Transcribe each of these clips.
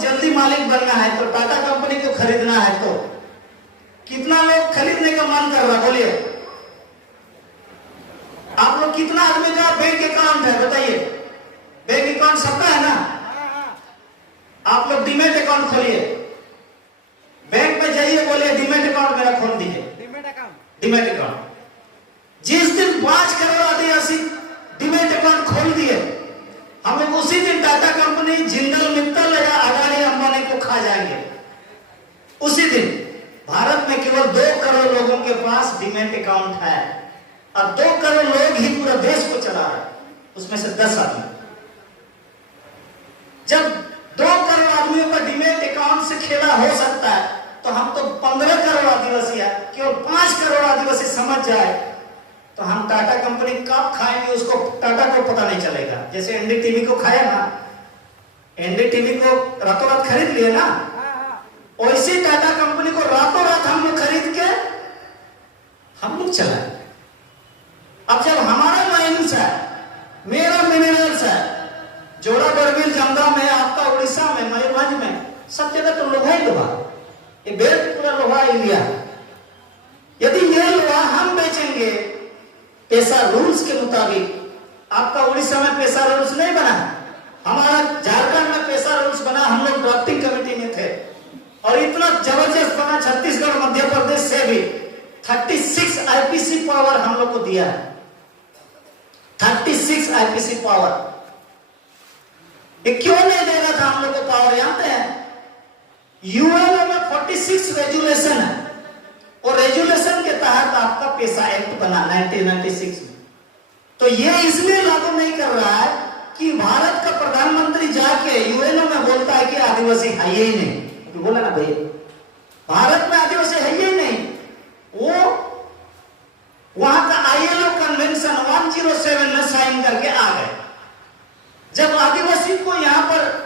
जल्दी मालिक बनना है तो टाटा कंपनी को खरीदना है तो कितना लोग खरीदने का मन कर रहा बोलिए? आप लोग कितना आदमी का बैंक अकाउंट है बताइए? बैंक अकाउंट सबका है ना? आप लोग डीमैट अकाउंट खोलिए, बैंक में जाइए, बोलिए डीमैट अकाउंट मेरा खोल दीजिए। डीमैट अकाउंट जिस दिन 5 करोड़ आदिवासी डीमैट अकाउंट खोल दिए, हम लोग उसी दिन टाटा कंपनी, जिंदल मित्तल या अडानी अंबानी को खा जाएंगे। उसी दिन भारत में केवल 2 करोड़ लोगों के पास डीमैट अकाउंट है और 2 करोड़ लोग ही पूरा देश को चला रहे हैं, उसमें से 10 आदमी। जब 2 करोड़ आदमियों का डीमैट अकाउंट से खेला हो सकता है तो हम तो 15 करोड़ आदिवासी है, केवल 5 करोड़ आदिवासी समझ जाए तो हम टाटा कंपनी कब खाएंगे उसको टाटा को पता नहीं चलेगा। जैसे एनडीटीवी को खाया ना, एनडीटीवी को रातों रात खरीद लिए ना, वैसे टाटा कंपनी को रातों रात हम लोग खरीद के हम लोग चलाए। अब जब हमारा माइंस है, मेरा मिनरल्स है, जोड़ा बड़बिल जमदा में, आपका उड़ीसा में, मयूरभंज में, सब जगह तो लोहा ही लोहा, ये बेल्ट पूरा लोहा ही लिया। यदि ये लोहा हम बेचेंगे पैसा रूल्स के मुताबिक, आपका उड़ीसा में पैसा रूल्स नहीं बना, हमारा झारखंड में पैसा रूल्स बना, हम लोग ड्राफ्टिंग कमेटी में थे और इतना जबरदस्त बना, छत्तीसगढ़ मध्य प्रदेश से भी 36 आईपीसी पावर हम लोग को दिया है। 36 आईपीसी पावर, ये क्यों नहीं दे रहा था हम लोग को पावर? जानते हैं यूएनओ में 46 रेजुलेशन है और रेजुलेशन के तहत आपका पैसा एक्ट बना 1996 में। तो ये इसलिए लागू नहीं कर रहा है कि भारत का प्रधानमंत्री जाके यूएनओ में बोलता है कि आदिवासी है ही नहीं, तो बोला ना भाई भारत में आदिवासी है ही नहीं, वो वहां का आईएलओ कन्वेंशन 107 में साइन करके आ गए। जब आदिवासी को यहां पर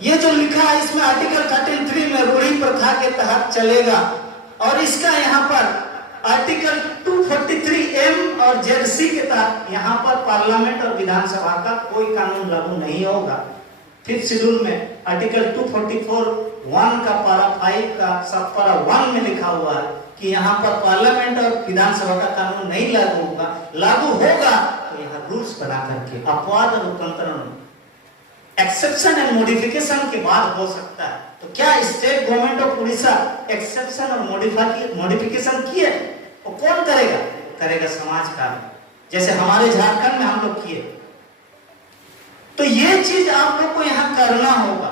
ये जो लिखा है इसमें आर्टिकल 33 में रूढ़ी प्रथा के तहत चलेगा और इसका यहाँ पर आर्टिकल 243M और जेडसी के तहत यहाँ पर पार्लियामेंट और विधानसभा का कोई कानून लागू नहीं होगा। 5th शेड्यूल में आर्टिकल 244(1) का पारा 5 का सब पारा 1 में लिखा हुआ है कि यहाँ पर पार्लियामेंट और विधानसभा का कानून नहीं लागू होगा। लागू होगा तो यहाँ रूल्स बना करके अपवाद और रूपांतरण, एक्सेप्शन एंड मॉडिफिकेशन के बाद हो सकता है। तो क्या state government of Orissa exception और मॉडिफिकेशन किए? वो कौन करेगा? करेगा समाज कार्य, जैसे हमारे झारखंड में हम लोग किए। तो ये चीज आप लोग को यहाँ करना होगा,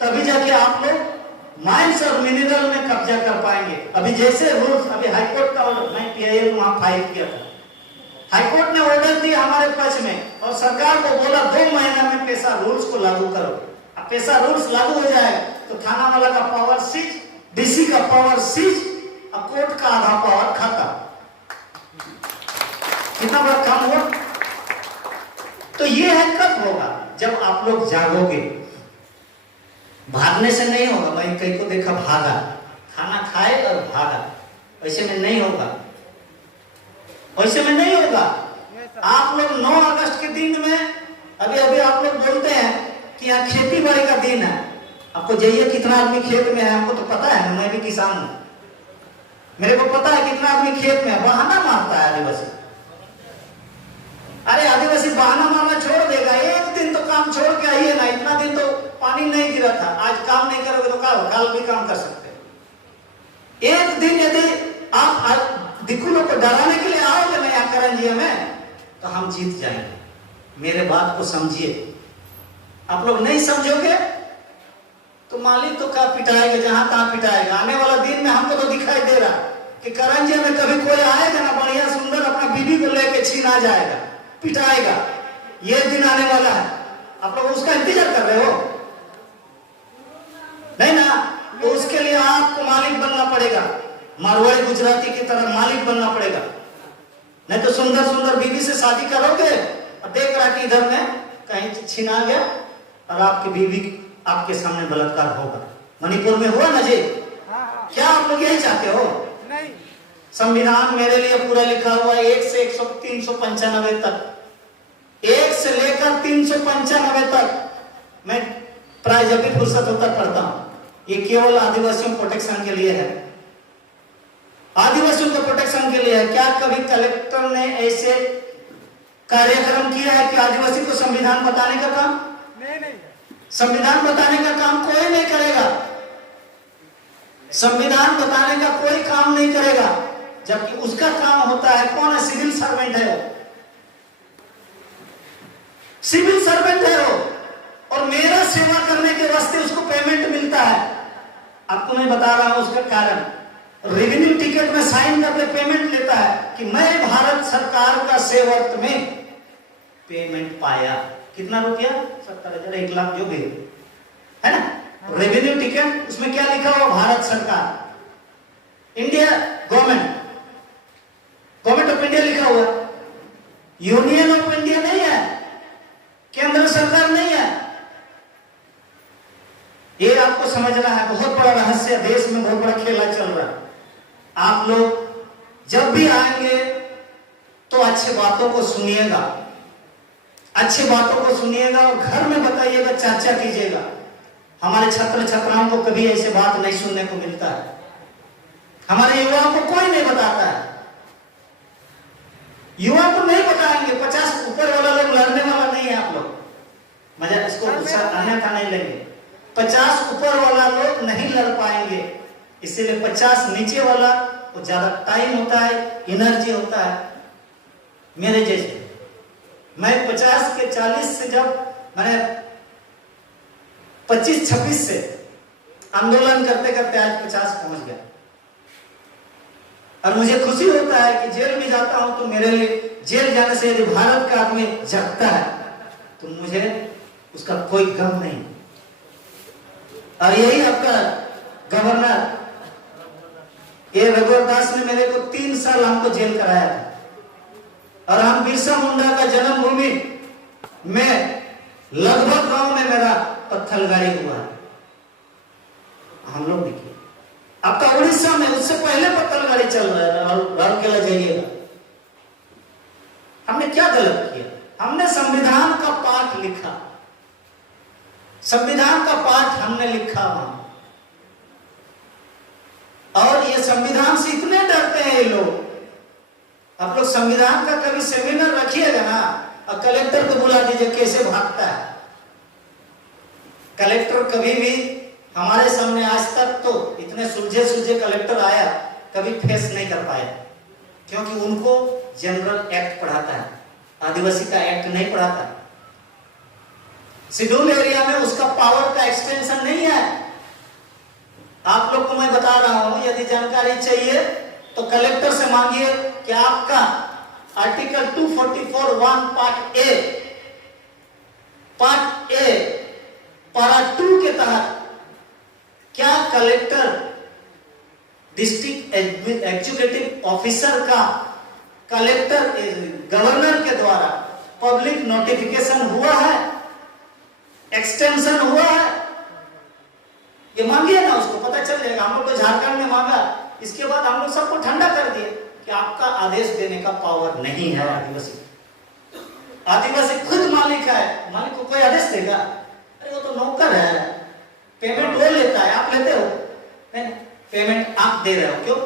तभी जाके आप लोग माइंस और मिनरल में कब्जा कर पाएंगे। अभी जैसे रूल्स, अभी हाईकोर्ट का मैं पीआईएल वहां फाइल किया था, हाईकोर्ट ने ऑर्डर दिया हमारे पक्ष में और सरकार को बोला 2 महीना में पैसा रूल्स को लागू करो। अब पैसा रूल्स लागू हो जाए तो थाना वाला का पावर सीज, डीसी का पावर सीज और कोर्ट का आधा पावर खत्म। कितना बड़ा काम हुआ? तो ये है कब होगा? जब आप लोग जागोगे। भागने से नहीं होगा। मैं कई को देखा भागा, खाना खाए और भागा, वैसे में नहीं होगा, वैसे में नहीं होगा। आप लोग 9 अगस्त के दिन में अभी अभी आप लोग बोलते हैं कि यहाँ खेती बाड़ी का दिन है। आपको जाइए कितना आदमी खेत में है, हमको तो पता है, मैं भी किसान हूं, मेरे को पता है कितना आदमी खेत में है। बहाना मारता है आदिवासी। अरे आदिवासी बहाना मारना छोड़ देगा, एक दिन तो काम छोड़ के आइए ना। इतना दिन तो पानी नहीं गिरा था, आज काम नहीं करोगे तो कल भी काम कर सकते हैं। एक दिन यदि आप दिक्कू लोग को डराने के लिए आओगे ना यहाँ करंजिया में, तो हम जीत जाएंगे। मेरे बात को समझिए। आप लोग नहीं समझोगे तो मालिक तो क्या पिटाएगा, जहां तहां पिटाएगा। आने वाला दिन में हमको तो दिखाई दे रहा कि करंजिया में कभी कोई आएगा ना बढ़िया सुंदर अपना बीबी को लेके छीना जाएगा, पिटाएगा। ये दिन आने वाला है। आप लोग उसका इंतजार कर रहे हो? नहीं ना? तो उसके लिए आपको मालिक बनना पड़ेगा, मारवाड़ी गुजराती की तरह मालिक बनना पड़ेगा। नहीं तो सुंदर सुंदर बीबी से शादी करोगे और देख रहा कि इधर में कहीं छीना गया और आपकी बीबी आपके सामने बलात्कार होगा। मणिपुर में हुआ ना जी? क्या आप लोग यही चाहते हो? नहीं। संविधान मेरे लिए पूरा लिखा हुआ है 1 से 395 तक, 1 से लेकर 395 तक। मैं है, जब भी फुर्सत होता पढ़ता हूं। ये केवल आदिवासियों प्रोटेक्शन के लिए है, आदिवासियों के प्रोटेक्शन के लिए है। क्या कभी कलेक्टर ने ऐसे कार्यक्रम किया है कि आदिवासी को संविधान बताने का काम? नहीं। संविधान बताने का काम कोई नहीं करेगा, संविधान बताने का कोई काम नहीं करेगा, जबकि उसका काम होता है, कौन है? सिविल सर्वेंट है वो, सिविल सर्वेंट है वो, और मेरा सेवा करने के वास्ते उसको पेमेंट मिलता है। आपको मैं बता रहा हूं उसका कारण, रेवेन्यू टिकट में साइन करके पेमेंट लेता है कि मैं भारत सरकार का सेवक में पेमेंट पाया। कितना रुपया? 70,000, 1 लाख, जो भी है ना। रेवेन्यू टिकट, उसमें क्या लिखा हुआ? भारत सरकार, India government, government of India लिखा हुआ, यूनियन ऑफ इंडिया नहीं है, केंद्र सरकार नहीं है। ये आपको समझना है, बहुत बड़ा रहस्य, देश में बहुत बड़ा खेला चल रहा है। आप लोग जब भी आएंगे तो अच्छी बातों को सुनिएगा, अच्छी बातों को सुनिएगा और घर में बताइएगा, चर्चा कीजिएगा। हमारे छात्र छात्राओं को कभी ऐसे बात नहीं सुनने को मिलता है, हमारे युवाओं को कोई नहीं बताता है, युवा को नहीं बताएंगे। 50 ऊपर वाला लोग लड़ने वाला नहीं है, आप लोग मजा इसको अन्यथा नहीं लेंगे। 50 ऊपर वाला लोग नहीं लड़ पाएंगे, इसीलिए 50 नीचे वाला वो ज्यादा टाइम होता है, एनर्जी होता है। मेरे जैसे मैं 50 के 40 से, जब मैंने 25-26 से आंदोलन करते करते आज 50 पहुंच गया, और मुझे खुशी होता है कि जेल में जाता हूं तो मेरे लिए जेल जाने से यदि भारत का आदमी जगता है तो मुझे उसका कोई गम नहीं। और यही आपका गवर्नर ये रघुवर दास ने मेरे को 3 साल हमको जेल कराया था, और हम बिरसा मुंडा का जन्मभूमि में लगभग गांव में मेरा पत्थलगाड़ी हुआ है, हम लोग देखिए। आपका उड़ीसा में उससे पहले पत्थलगाड़ी चल रहा है, राउरकेला जाइएगा। हमने क्या गलत किया? हमने संविधान का पाठ लिखा, संविधान का पाठ हमने लिखा वहां, और ये संविधान से इतने डरते हैं ये लोग। आप लोग संविधान का कभी सेमिनार रखिएगा ना, और कलेक्टर को बुला दीजिए, कैसे भागता है कलेक्टर। कभी भी हमारे सामने आज तक तो इतने सुलझे सुलझे कलेक्टर आया, कभी फेस नहीं कर पाया, क्योंकि उनको जनरल एक्ट पढ़ाता है, आदिवासी का एक्ट नहीं पढ़ाता। शेड्यूल एरिया में उसका पावर का एक्सटेंशन नहीं है। आप लोग को मैं बता रहा हूं, यदि जानकारी चाहिए तो कलेक्टर से मांगिए कि आपका आर्टिकल 244(1) पार्ट ए पारा 2 के तहत क्या कलेक्टर डिस्ट्रिक्ट एग्जीक्यूटिव ऑफिसर का कलेक्टर गवर्नर के द्वारा पब्लिक नोटिफिकेशन हुआ है, एक्सटेंशन हुआ है? ये मांगिए ना, उसको पता चल जाएगा। हम लोग तो झारखंड में मांगा, इसके बाद हम लोग सबको ठंडा कर दिए कि आपका आदेश देने का पावर नहीं है। आदिवासी खुद मालिक है, मालिक को कोई आदेश देगा? अरे वो तो नौकर है, पेमेंट वो लेता है, आप लेते हो नहीं? पेमेंट आप दे रहे हो, क्यों?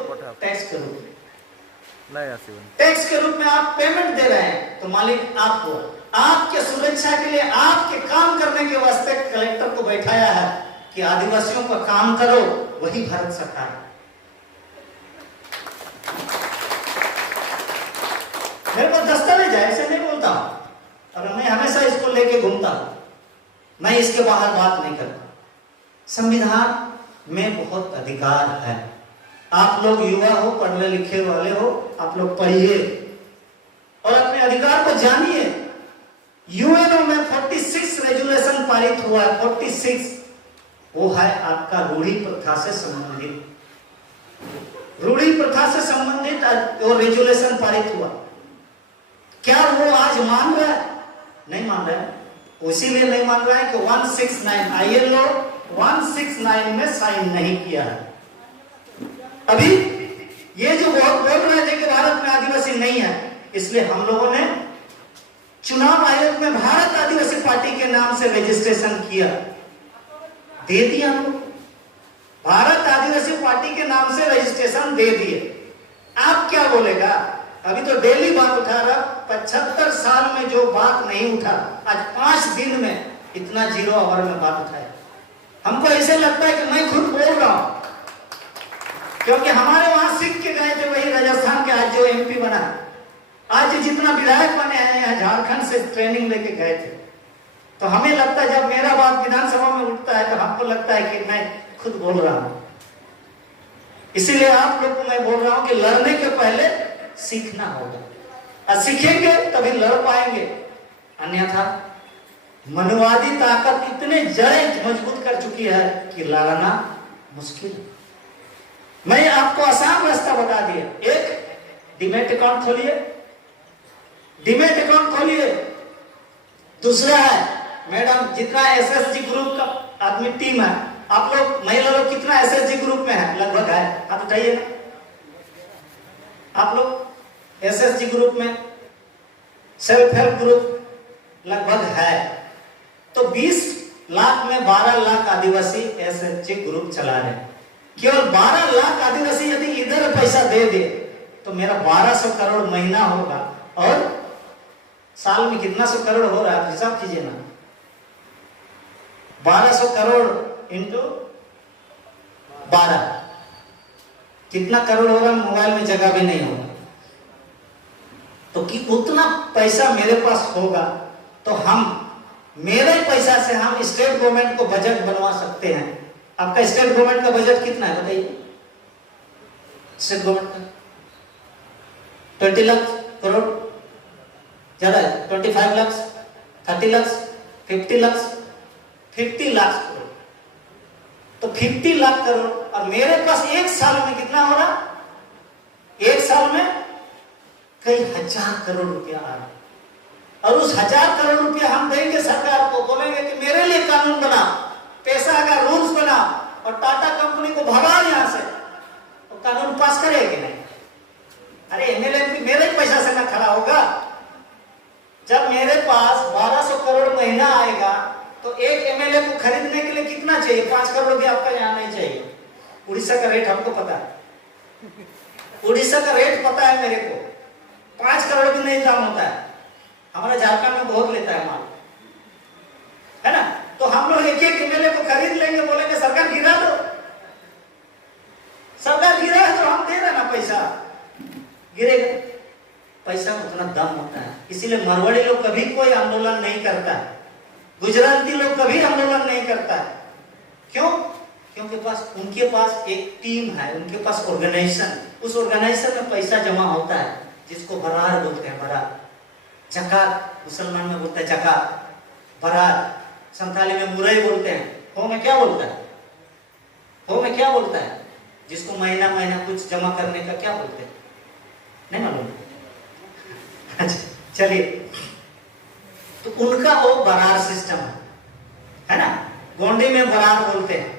टैक्स के रूप में, टैक्स के रूप में आप पेमेंट दे रहे हैं, तो मालिक आपको, आपके सुरक्षा के लिए, आपके काम करने के वास्ते कलेक्टर को बैठाया है कि आदिवासियों का काम करो, वही भारत सरकार है। मेरे पास दस्तावेज है, ऐसे नहीं बोलता हूं, और मैं हमेशा इसको लेके घूमता हूं, मैं इसके बाहर बात नहीं करता। संविधान में बहुत अधिकार है। आप लोग युवा हो, पढ़ने लिखे वाले हो, आप लोग पढ़िए और अपने अधिकार को जानिए। यूएनओ में 46 रेजुलेशन पारित हुआ है, 46। वो है आपका रूढ़ी प्रथा से संबंधित, रूढ़ी प्रथा से संबंधित वो रेजुलेशन पारित हुआ। क्या वो आज मान रहा है? नहीं मान रहा है। इसीलिए नहीं मान रहा है कि 169 ILO 169 में साइन नहीं किया है। अभी ये जो बहुत बोल रहे थे कि भारत में आदिवासी नहीं है, इसलिए हम लोगों ने चुनाव आयोग में भारत आदिवासी पार्टी के नाम से रजिस्ट्रेशन किया। दे दिया हम लोग, भारत आदिवासी पार्टी के नाम से रजिस्ट्रेशन दे दिए। आप क्या बोलेगा? अभी तो डेली बात उठा रहा, 75 साल में जो बात नहीं उठा, आज 5 दिन में इतना 0 आवर में बात उठाया। हमको ऐसे लगता है कि मैं खुद बोल रहा हूं, क्योंकि हमारे वहां सीख के गए थे वही राजस्थान के आज जो MP बना, आज जितना विधायक बने हैं यहाँ झारखंड से ट्रेनिंग लेके गए थे। तो हमें लगता है जब मेरा बात विधानसभा में उठता है तो हमको लगता है कि मैं खुद बोल रहा हूं। इसीलिए आप लोग को मैं बोल रहा हूं कि लड़ने के पहले सीखना होगा, और सीखेंगे तभी लड़ पाएंगे, अन्यथा मनवादी ताकत इतने जड़ें मजबूत कर चुकी है कि लड़ना मुश्किल है। मैं आपको आसान रास्ता बता दिया, एक डीमैट अकाउंट खोलिए, डीमैट अकाउंट खोलिए। दूसरा है मैडम, जितना SSG ग्रुप का आदमी टीम है, आप लोग महिला लोग कितना SSG ग्रुप में है? लगभग है, आप उठाइए ना। आप लोग SSG ग्रुप में, सेल्फ हेल्प ग्रुप लगभग है, तो 20 लाख में 12 लाख आदिवासी SSG ग्रुप चला रहे हैं। केवल 12 लाख आदिवासी यदि इधर पैसा दे दे तो मेरा 1200 करोड़ महीना होगा, और साल में कितना 100 करोड़ हो रहा है हिसाब कीजिए ना। 1200 करोड़ इंटू 12 कितना करोड़ हो रहा है? मोबाइल में जगह भी नहीं होगा। तो कि उतना पैसा मेरे पास होगा तो हम मेरे पैसा से हम स्टेट गवर्नमेंट को बजट बनवा सकते हैं। आपका स्टेट गवर्नमेंट का बजट कितना है बताइए? स्टेट गवर्नमेंट का 20 लाख करोड़ ज्यादा है, 25 लाख, 30 लाख, 50 लाख, 50 लाख करोड़। तो 50 लाख करोड़, और मेरे पास एक साल में कितना हो रहा? एक साल में कई हजार करोड़ रुपया आ रहा, और उस 1000 करोड़ रुपया हम देंगे सरकार को, बोलेंगे कि मेरे लिए कानून बना, पैसा का रूल्स बना, और टाटा कंपनी को भगा यहां से, तो कानून पास करेगा कि नहीं? अरे MLA मेरे पैसा से ना खड़ा होगा। जब मेरे पास 1200 करोड़ महीना आएगा तो एक MLA को खरीदने के लिए कितना चाहिए? 5 करोड़ भी आपका यहाँ नहीं चाहिए। उड़ीसा का रेट हमको पता है, उड़ीसा का रेट पता है मेरे को, 5 करोड़ भी नहीं दाम होता है। हमारा झारखंड में बहुत लेता है माल, है ना? तो हम लोग एक एक MLA को खरीद लेंगे, बोलेंगे सरकार गिरा दो, सरकार गिरा है तो हम दे रहे ना पैसा, गिरेगा। पैसा में उतना दम होता है। इसीलिए मारवाड़ी लोग कभी कोई आंदोलन नहीं करता है, गुजराती लोग कभी आंदोलन नहीं करता है। क्यों? क्योंकि उनके पास एक टीम है, उनके पास ऑर्गेनाइजेशन, उस ऑर्गेनाइजेशन में पैसा जमा होता है, जिसको बरार बोलते हैं, बरार। जकात मुसलमान में बोलते हैं जकात, बरार संथाली में मुरई बोलते हैं। हो में क्या बोलता है? हो में क्या बोलता है? जिसको महीना महीना कुछ जमा करने का क्या बोलते हैं? नहीं मालूम? चलिए, तो उनका वो बरार सिस्टम है ना, गोंडी में बरार बोलते हैं।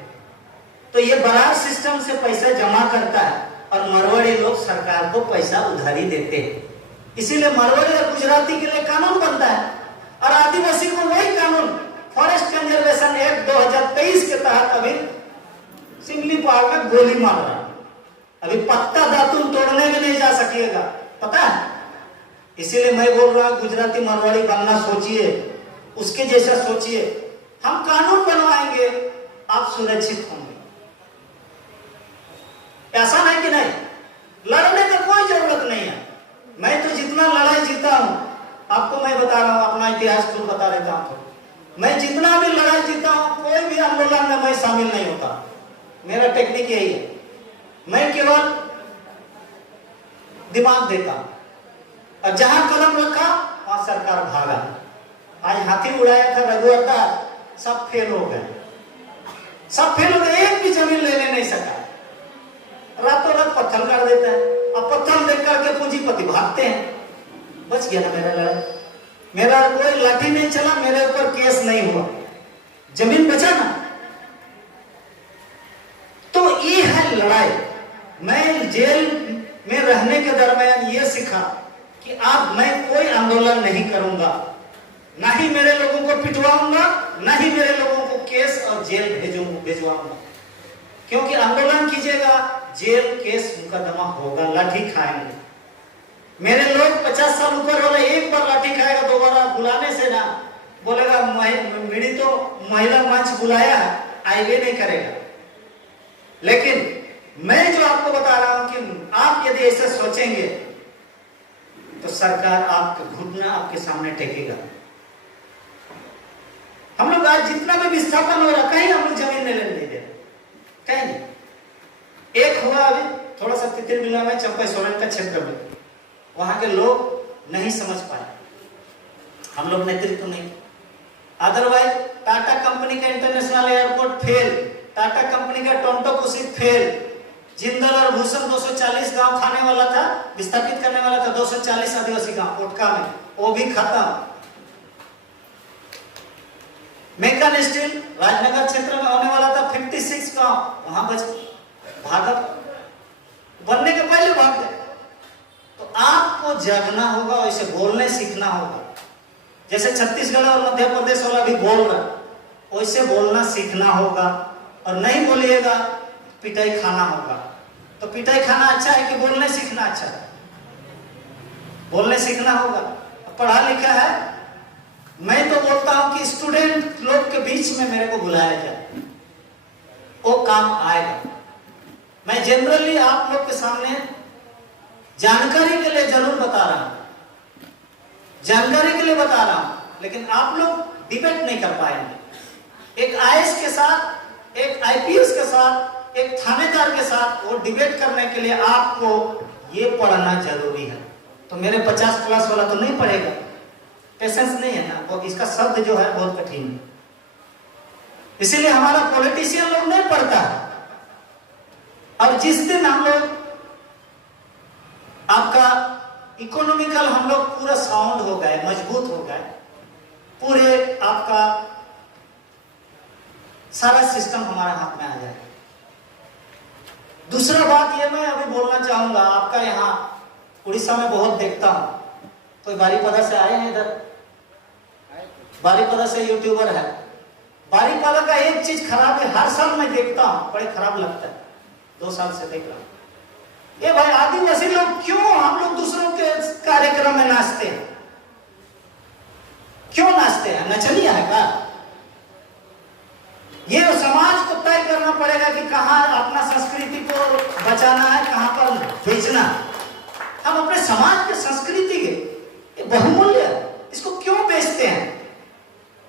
तो ये बरार सिस्टम से पैसा जमा करता है, और मारवाड़ी लोग सरकार को पैसा उधारी देते हैं। इसीलिए मारवाड़ी और गुजराती के लिए कानून बनता है, और आदिवासी को वही कानून फॉरेस्ट कंजर्वेशन एक्ट 2023 के तहत अभी सिंगली पहाड़ में गोली मार रहा है। अभी पत्ता दातुन तोड़ने भी नहीं जा सकेगा, पता है? इसीलिए मैं बोल रहा हूं, गुजराती मारवाड़ी बनना सोचिए, उसके जैसा सोचिए। हम कानून बनवाएंगे, आप सुरक्षित होंगे। ऐसा है कि नहीं? लड़ने की कोई जरूरत नहीं है। मैं तो जितना लड़ाई जीता हूं, आपको मैं बता रहा हूं, अपना इतिहास खुद बता देता हूं। मैं जितना भी लड़ाई जीता हूं, कोई भी आंदोलन में मैं शामिल नहीं होता। मेरा टेक्निक यही है, मैं केवल दिमाग देता हूं, और जहां कदम रखा वहां सरकार भागा। आज हाथी उड़ाया था रघुवरदा, सब फेल हो गए, सब फेल हो गए, एक भी जमीन लेने नहीं सका। रातों रात पत्थर कर देता है, अब पत्थर देख करके पूंजीपति भागते हैं। बच गया ना मेरा लड़ाई, मेरा कोई लाठी नहीं चला, मेरे ऊपर केस नहीं हुआ, जमीन बचा ना। तो ये है लड़ाई। मैं जेल में रहने के दरमियान ये सीखा कि मैं कोई आंदोलन नहीं करूंगा, ना ही मेरे लोगों को पिटवाऊंगा, ना ही मेरे लोगों को केस और जेल भेजवाऊंगा, क्योंकि आंदोलन कीजिएगा, जेल केस मुकदमा होगा, लाठी खाएंगे। मेरे लोग 50 साल ऊपर वाला एक बार लाठी खाएगा, दोबारा बुलाने से ना बोलेगा मेरी तो महिला मंच बुलाया, आईवे नहीं करेगा। लेकिन मैं जो आपको बता रहा हूं कि आप यदि ऐसे सोचेंगे तो सरकार आपके घुटना आपके सामने टेकेगा। हम लोग आज जितना भी विस्थापन हो रहा, कहीं हम लोग जमीन नहीं लेने दे, कहीं नहीं। एक हुआ अभी थोड़ा सा तितिरबिला में, चंपा सोरेन का क्षेत्र में, वहां के लोग नहीं समझ पाए, हम लोग नेतृत्व नहीं। अदरवाइज टाटा कंपनी का international airport fail, Tata company का टोंटो कुसिक फेल, जिंदल और भूषण 240 गांव खाने वाला था, विस्थापित करने वाला था, 240 आदिवासी गांव कोटका में, वो भी खत्म। मेकन स्टील राजनगर क्षेत्र में होने वाला था, 56 गांव वहां बच भागत बनने के पहले भाग गए। तो आपको जागना होगा, वैसे बोलने सीखना होगा। जैसे छत्तीसगढ़ और मध्य प्रदेश वाला भी बोल रहा, वैसे बोलना सीखना होगा। और नहीं बोलिएगा पिटाई खाना होगा। तो पिटाई खाना अच्छा है कि बोलने सीखना अच्छा है? बोलने सीखना होगा। पढ़ा लिखा है, मैं तो बोलता हूं कि स्टूडेंट लोग के बीच में मेरे को बुलाया जाए, वो काम आएगा। मैं जनरली आप लोग के सामने जानकारी के लिए जरूर बता रहा हूं, जानकारी के लिए बता रहा हूं, लेकिन आप लोग डिबेट नहीं कर पाएंगे। एक आईएएस के साथ, एक आईपीएस के साथ, एक थानेदार के साथ वो डिबेट करने के लिए आपको ये पढ़ना जरूरी है। तो मेरे 50 प्लस वाला तो नहीं पढ़ेगा, पेशेंस नहीं है ना, वो इसका शब्द जो है बहुत कठिन है, इसीलिए हमारा पॉलिटिशियन लोग नहीं पढ़ता है। और जिस दिन हम लोग आपका इकोनॉमिकल हम लोग पूरा साउंड हो गए, मजबूत हो गए, पूरे आपका सारा सिस्टम हमारे हाथ में आ जाए। दूसरा बात ये मैं अभी बोलना चाहूंगा, आपका यहाँ उड़ीसा में बहुत देखता हूं, कोई बारीपदा से आए हैं इधर? बारीपदा से यूट्यूबर है। बारीपदा का एक चीज खराब है, हर साल मैं देखता हूं, बड़े खराब लगता है, 2 साल से देख रहा हूं। ये भाई आदिवासी लोग क्यों हम लोग दूसरों के कार्यक्रम में नाचते हैं? क्यों नाचते हैं? नचनिया है का? ये समाज को तय करना पड़ेगा कि कहां अपना संस्कृति को बचाना है, कहां पर बेचना। हम अपने समाज के संस्कृति के बहुमूल्य, इसको क्यों बेचते हैं?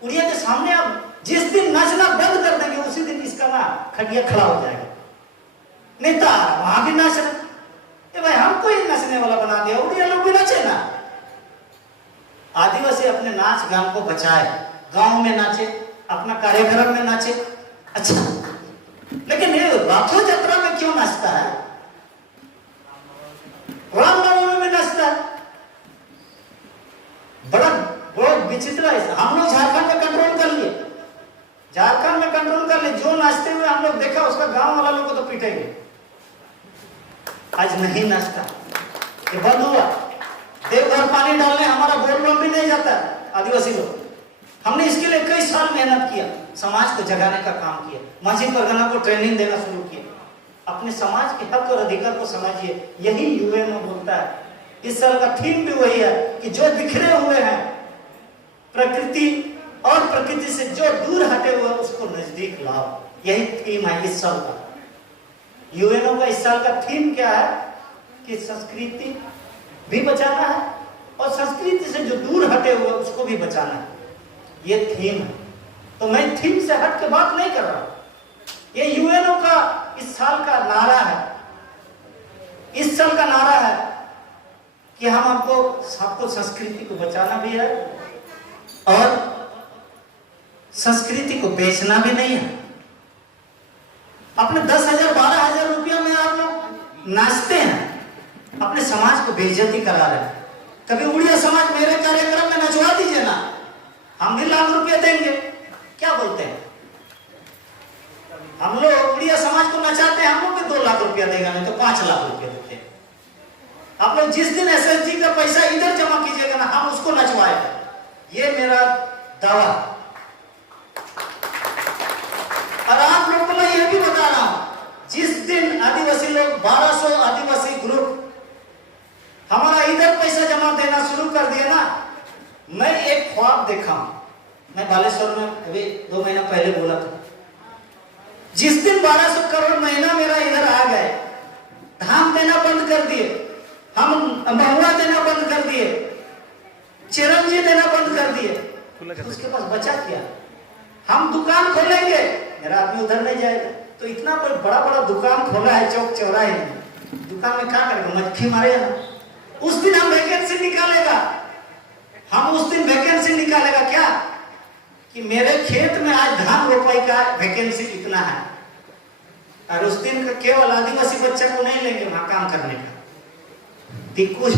उड़िया के सामने आप जिस दिन नाचना बंद कर देंगे, उसी दिन इसका ना खटिया खड़ा हो जाएगा। नेता वहां भी नाच रहे, भाई हमको ही नाचने वाला बना दिया, उड़िया लोग भी नाचे ना। आदिवासी अपने नाच गान को बचाए, गांव में नाचे, अपना कार्यक्रम में नाचे, अच्छा। लेकिन ये रथो यात्रा में क्यों नाचता है? रामनवमी में नाचता है, बड़ा बहुत विचित्र है। हम लोग झारखंड में कंट्रोल कर लिए, झारखंड में कंट्रोल कर लिए, जो नाचते हुए हम लोग देखा, उसका गांव वाला लोग को तो पीटेंगे। आज नहीं नाचता, ये बंद हुआ। देवघर पानी डालने हमारा बोलबम भी नहीं जाता आदिवासी लोग। हमने इसके लिए कई साल मेहनत किया, समाज को जगाने का काम किया, माझी परगना को ट्रेनिंग देना शुरू किया। अपने समाज के हक और अधिकार को समझिए, यही यूएनओ बोलता है। इस साल का थीम भी वही है कि जो बिखरे हुए हैं प्रकृति और प्रकृति से जो दूर हटे हुए उसको नजदीक लाओ, यही थीम है इस साल का। यूएनओ का इस साल का थीम क्या है कि संस्कृति भी बचाना है और संस्कृति से जो दूर हटे हुए उसको भी बचाना है, ये थीम है। तो मैं थीम से हट के बात नहीं कर रहा, ये यूएनओ का इस साल का नारा है। इस साल का नारा है कि हम सबको संस्कृति को बचाना भी है और संस्कृति को बेचना भी नहीं है। अपने 10,000 12,000 रुपया में आप लोग नाचते हैं, अपने समाज को बेइज्जती करा रहे हैं। कभी उड़िया समाज मेरे कार्यक्रम में नचवा दीजिए ना, हम भी लाख रुपया देंगे। क्या बोलते हैं? हम लोग उड़िया समाज को नचाते हैं, हम लोग भी 2 लाख रुपया देगा, नहीं तो 5 लाख रुपया देते हैं। आप लोग जिस दिन एसएसजी का पैसा इधर जमा कीजिएगा ना, हम उसको नचवाएंगे, ये मेरा दावा। लोग 1200 आदिवासी ग्रुप हमारा इधर पैसा जमा देना शुरू कर दिया ना। मैं एक ख्वाब देखा हूं, मैं बालेश्वर में अभी 2 महीना पहले बोला था, जिस दिन 1200 करोड़ महीना मेरा इधर आ गए, धान देना बंद कर दिए, हम महुआ देना बंद कर दिए, चिरंजी देना बंद कर दिए, उसके पास बचा क्या? हम दुकान खोलेंगे, मेरा आदमी उधर नहीं जाएगा। तो इतना बड़ा बड़ा दुकान खोला है चौक चौराहे में, दुकान में क्या करेगा? मक्खी मारेगा ना। उस दिन हम वैकेंसी निकालेगा, हम उस दिन वैकेंसी निकालेगा क्या कि मेरे खेत में आज धान रोपाई का वैकेंसी इतना है, और उस दिन का केवल आदिवासी बच्चा को नहीं लेंगे वहां काम करने का, कुछ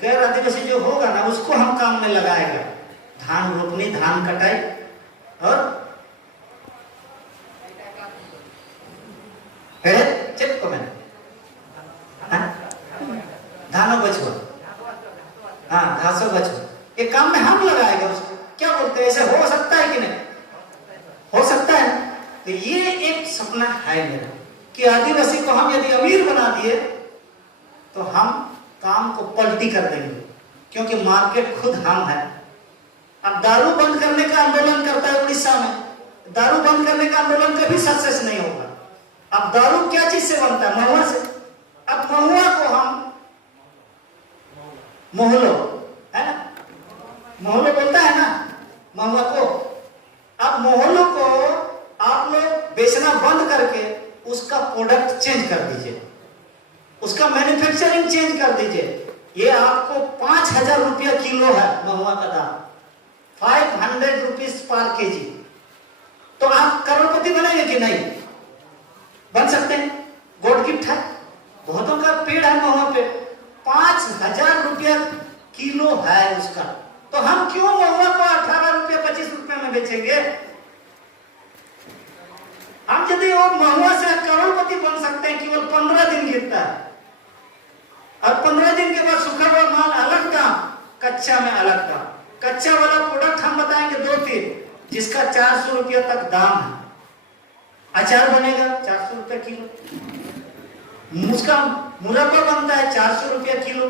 गैर आदिवासी जो होगा ना उसको हम काम में लगाएगा, धान रोपनी, धान कटाई और चेक को मैंने धानो बचवा, हाँ घासों बचवा, ये काम में हम लगाएगा उसको। क्या बोलते हैं, ऐसे हो सकता है कि नहीं? हो सकता है। तो ये एक सपना है मेरा कि आदिवासी को हम यदि अमीर बना दिए तो हम काम को पलटी कर देंगे, क्योंकि मार्केट खुद हम है। अब दारू बंद करने का आंदोलन करता है उड़ीसा में, दारू बंद करने का आंदोलन कभी सक्सेस नहीं होगा। अब दारू क्या चीज से बनता है? महुआ से। अब महुआ को हम मोहलो है ना, मोहलो बोलता है ना महुआ को। अब मोहलो को आप लोग बेचना बंद करके उसका प्रोडक्ट चेंज कर दीजिए, उसका मैन्युफैक्चरिंग चेंज कर दीजिए। ये आपको 5000 रुपया किलो है महुआ का दाम, 500 रुपीज पर केजी। तो आप करोड़पति बनेंगे कि नहीं? बन सकते हैं। गॉड गिफ्ट है, बहुतों का पेड़ है महुआ पेड़, 5000 रुपया किलो है उसका। तो हम क्यों महुआ को 18 रुपया 25 रुपया में बेचेंगे? हम यदि वो महुआ से करोड़पति बन सकते हैं, केवल 15 दिन गिरता है, और 15 दिन के बाद सूखा हुआ माल अलग दाम, कच्चा में अलग दाम। कच्चा वाला प्रोडक्ट हम बताएंगे 2-3, जिसका 400 रुपया तक दाम है। अचार बनेगा 400 रुपया किलो, उसका मुरब्बा बनता है 400 रुपया किलो।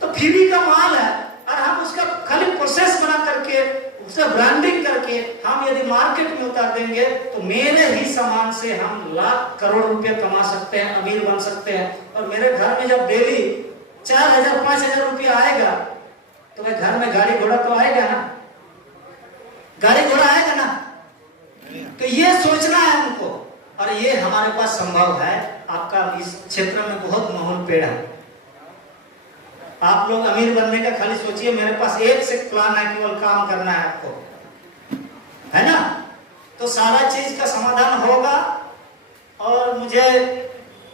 तो फ्री का माल है, और हम उसका खाली प्रोसेस बना करके उसका ब्रांडिंग करके हम यदि मार्केट में उतार देंगे तो मेरे ही सामान से हम लाख करोड़ रुपया कमा सकते हैं, अमीर बन सकते हैं। और मेरे घर में जब डेली 4000-5000 रुपया आएगा तो मैं घर में गाड़ी घोड़ा तो आएगा ना, गाड़ी घोड़ा आएगा ना। तो ये सोचना है हमको, और ये हमारे पास संभव है। आपका इस क्षेत्र में बहुत महान पेड़ है, आप लोग अमीर बनने का खाली सोचिए। मेरे पास एक से प्लान है, केवल काम करना है आपको, है ना। तो सारा चीज का समाधान होगा। और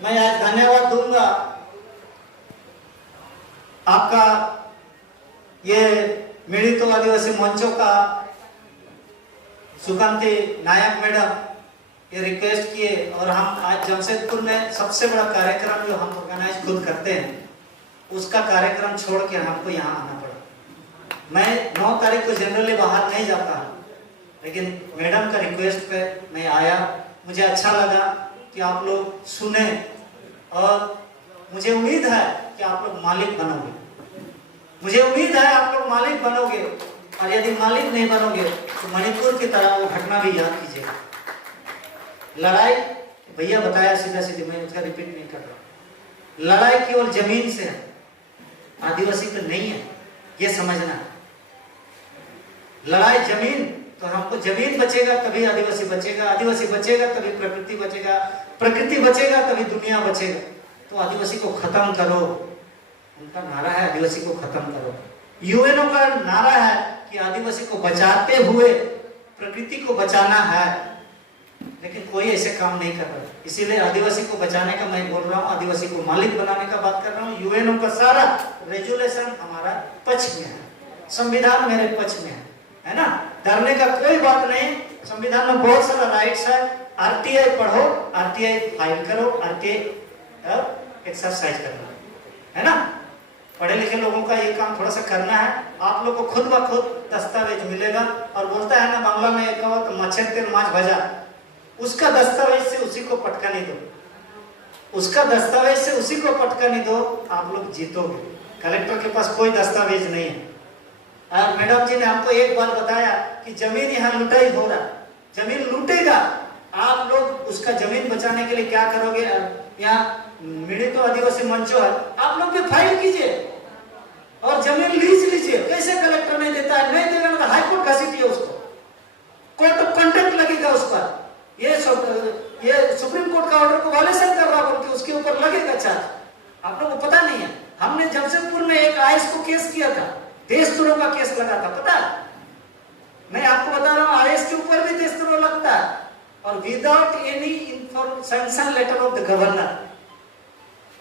मैं आज धन्यवाद दूंगा आपका, ये मिलित आदिवासी मंचों का सुकांति नायक मैडम ये रिक्वेस्ट किए, और हम आज जमशेदपुर में सबसे बड़ा कार्यक्रम जो हम ऑर्गेनाइज खुद करते हैं, उसका कार्यक्रम छोड़ के हमको यहाँ आना पड़ा। मैं 9 तारीख को जनरली बाहर नहीं जाता, लेकिन मैडम का रिक्वेस्ट पे मैं आया। मुझे अच्छा लगा कि आप लोग सुने, और मुझे उम्मीद है कि आप लोग मालिक बनोगे। मुझे उम्मीद है आप लोग मालिक बनोगे, और यदि मालिक नहीं बनोगे तो मणिपुर की तरह वो घटना भी याद कीजिएगा। लड़ाई, भैया बताया सीधा सीधी, मैं उसका रिपीट नहीं कर रहा। लड़ाई केवल जमीन से है, आदिवासी तो नहीं है, ये समझना। लड़ाई जमीन, तो हमको जमीन बचेगा तभी आदिवासी बचेगा, आदिवासी बचेगा तभी प्रकृति बचेगा, प्रकृति बचेगा तभी दुनिया बचेगा। तो आदिवासी को खत्म करो, उनका नारा है आदिवासी को खत्म करो। यूएनओ का नारा है कि आदिवासी को बचाते हुए प्रकृति को बचाना है, लेकिन कोई ऐसे काम नहीं कर रहा। इसीलिए आदिवासी को बचाने का मैं बोल रहा हूँ, आदिवासी को मालिक बनाने का बात कर रहा हूँ। यूएनओ का सारा रेजुलेशन हमारा पक्ष में है, संविधान मेरे पक्ष में है ना। डरने का कोई बात नहीं, संविधान में बहुत सारा राइट्स है। आरटीआई पढ़ो, आरटीआई फाइल करो, आरटीआई एक्सरसाइज करना है ना। पढ़े लिखे लोगों का ये काम थोड़ा सा करना है। आप लोग को खुद ब खुद दस्तावेज मिलेगा, और बोलता है ना बांग्ला में एक कहो तो मच्छर तेल माछ भजा, उसका दस्तावेज से उसी को पटका नहीं दो, उसका दस्तावेज से उसी को पटकनी दो, आप लोग जीतोगे। कलेक्टर के पास कोई दस्तावेज नहीं है। और मैडम जी ने हमको एक बात बताया कि जमीन यहाँ लुटाई हो रहा, जमीन लूटेगा, आप लोग उसका जमीन बचाने के लिए क्या करोगे? यहाँ मिलित आदिवासी मंचो है, आप लोग भी फाइल कीजिए और जमीन लीज लीजिए। कैसे कलेक्टर नहीं देता है? नहीं देगा तो हाईकोर्ट घसीटिए उसको, कोर्ट ऑफ कंटेम्प्ट लगेगा उस पर। ये सुप्रीम कोर्ट का ऑर्डर को वायलेशन कर रहा बोल के उसके ऊपर लगेगा चार्ज। आप लोगों को पता नहीं है, हमने जमशेदपुर में एक आईएएस को केस किया था, देशद्रोह का केस लगा था, पता? मैं आपको बता रहा हूँ आईएएस के ऊपर भी देशद्रोह लगता है, और without any sanction letter of the governor.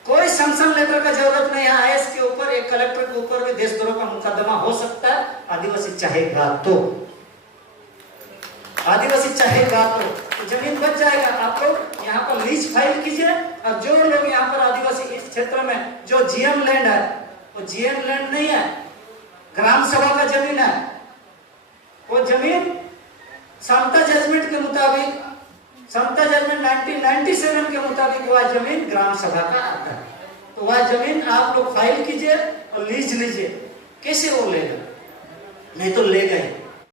कोई सैंक्शन लेटर का जरूरत नहीं है आईएएस के ऊपर, एक कलेक्टर के ऊपर भी देशद्रोह का मुकदमा हो सकता है, आदिवासी चाहेगा तो। आदिवासी चाहेगा तो जमीन बच जाएगा। आप लोग यहाँ पर लीज फाइल कीजिए, और जो लोग यहाँ पर आदिवासी इस क्षेत्र में जो जीएम लैंड है, वो जीएम लैंड नहीं है, ग्राम सभा का जमीन है। वो जमीन समता जजमेंट के मुताबिक, समता जजमेंट 1997 के मुताबिक वह जमीन ग्राम सभा का आता है। तो वह जमीन आप लोग फाइल कीजिए और लीज लीजिए। कैसे वो लेगा? नहीं तो ले गए।